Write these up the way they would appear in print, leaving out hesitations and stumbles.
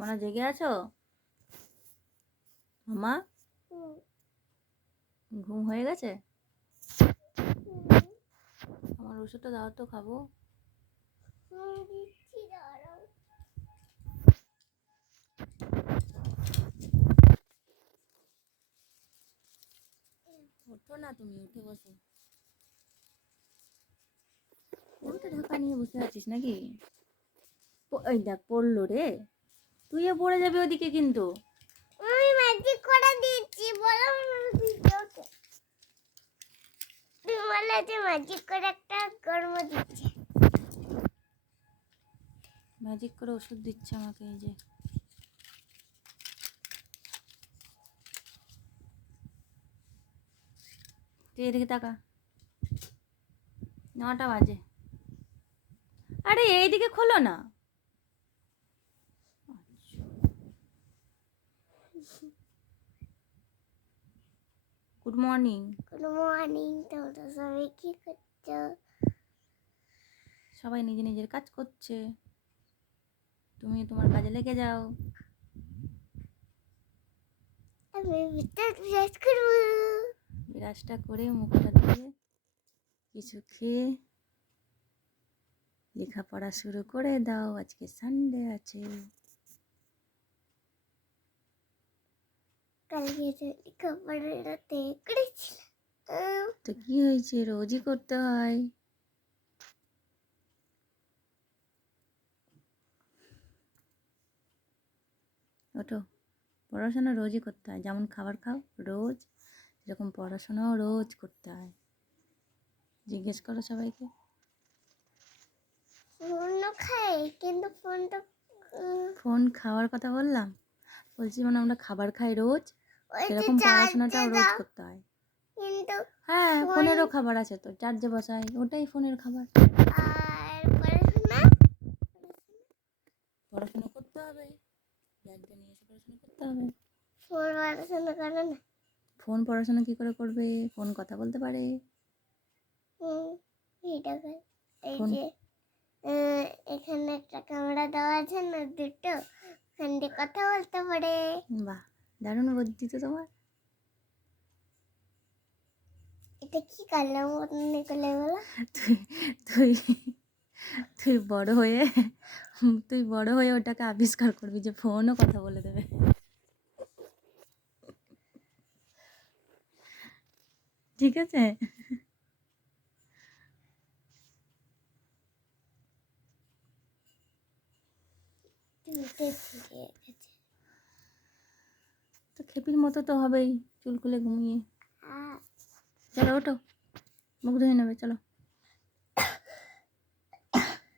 মানে জেগে আছো মামা? ঘুম হয়ে গেছে? আমার ওষুধটা দাও তো, খাবো। ওঠো না, তুমি উঠে বসো। কোনটা ঢাকা নিয়ে বসে আছিস নাকি? এই দেখ পড়লো রে, তুইও পড়ে যাবি ওদিকে কিন্তু। আমি ম্যাজিক করে দিচ্ছি, বলো ভিডিওতে। তুমি বলে যে ম্যাজিক করে একটা গরম দিচ্ছে। ম্যাজিক করে ওষুধ দিচ্ছে আমাকে, এই যে। তুই এদিকে তাকা, 9টা বাজে। আরে এইদিকে খোলো না। Good morning. গুড মর্নিং, তোমরা সবাই কি করছো? সবাই নিজে নিজের কাজ করছে, তুমি তোমার কাজে লেগে যাও। আমি ব্রাশ করবো। ব্রাশটা করে মুখটা ধুয়ে কিছু খেয়ে লেখাপড়া শুরু করে দাও, আজকে সানডে আছে। কালকে লেখাপড়াতে করেছিলাম। তো কি হয়েছে, রোজই করতে হয়। ওঠো, পড়াশোনা রোজই করতে হয়, যেমন খাবার খাও রোজ, সেরকম পড়াশোনাও রোজ করতে হয়। জিজ্ঞেস করো সবাইকে। ফোনও খাই, কিন্তু ফোনটা ফোন খাওয়ার কথা বললাম, বলছি মানে আমরা খাবার খাই রোজ, ওই যে সেরকম পড়াশোনাটাও রোজ দাও, করতে হয়। কিন্তু হ্যাঁ, ফোনেরও খাবার আছে তো, চার্জে বসাই, ওটাই ফোনের খাবার। আর পড়াশোনা পড়াশোনা করতে হবে, ব্যাগটা নিয়ে এসে পড়াশোনা করতে হবে। ফোন পড়াশোনা করে না। ফোন পড়াশোনা কি করে করবে? ফোন কথা বলতে পারে। এইটা করে। এই ফোন যে এখানে একটা ক্যামেরা দেওয়া আছে না, দুটো, ওখান দিয়ে কথা বলতে পারে। বাহ, দারুণ বুদ্ধি তো তোমার। এটা কি করলাম মনে করলে বলো? তুই তুই তুই বড় হয়ে তুই বড় হয়ে ওটাকে আবিষ্কার করবি যে ফোনও কথা বলে দেবে। ঠিক আছে? তো খেপির মতো তো হবেই, চুল খুলে ঘুমিয়ে। চলো ওঠো, মুখ ধুয়ে নেবে, চলো।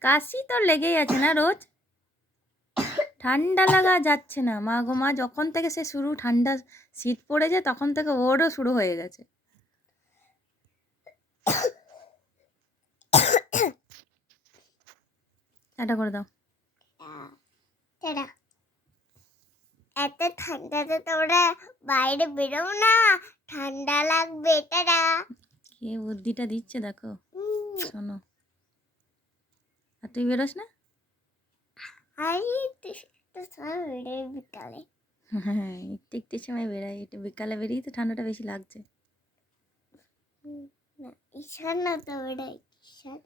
কাশি তো লেগেই আছে না রোজ, ঠান্ডা লাগা যাচ্ছে না। মা গো মা, যখন থেকে সে শুরু ঠান্ডা শীত পড়েছে তখন থেকে ওরও শুরু হয়ে গেছে। টাটা করে দাও। এত ঠান্ডাতে তোমরা বাইরে বেরো না, ঠান্ডা লাগবে। টাটা। কে বুদ্ধিটা দিচ্ছে দেখো, শোনো। আর তুই বেরোস না? বিকালে হ্যাঁ, একটু একটু সময় বেরাই, একটু বিকালে বেরিয়ে তো ঠান্ডাটা বেশি লাগছে। না, ঈশান না তো বেড়াই, ঈশান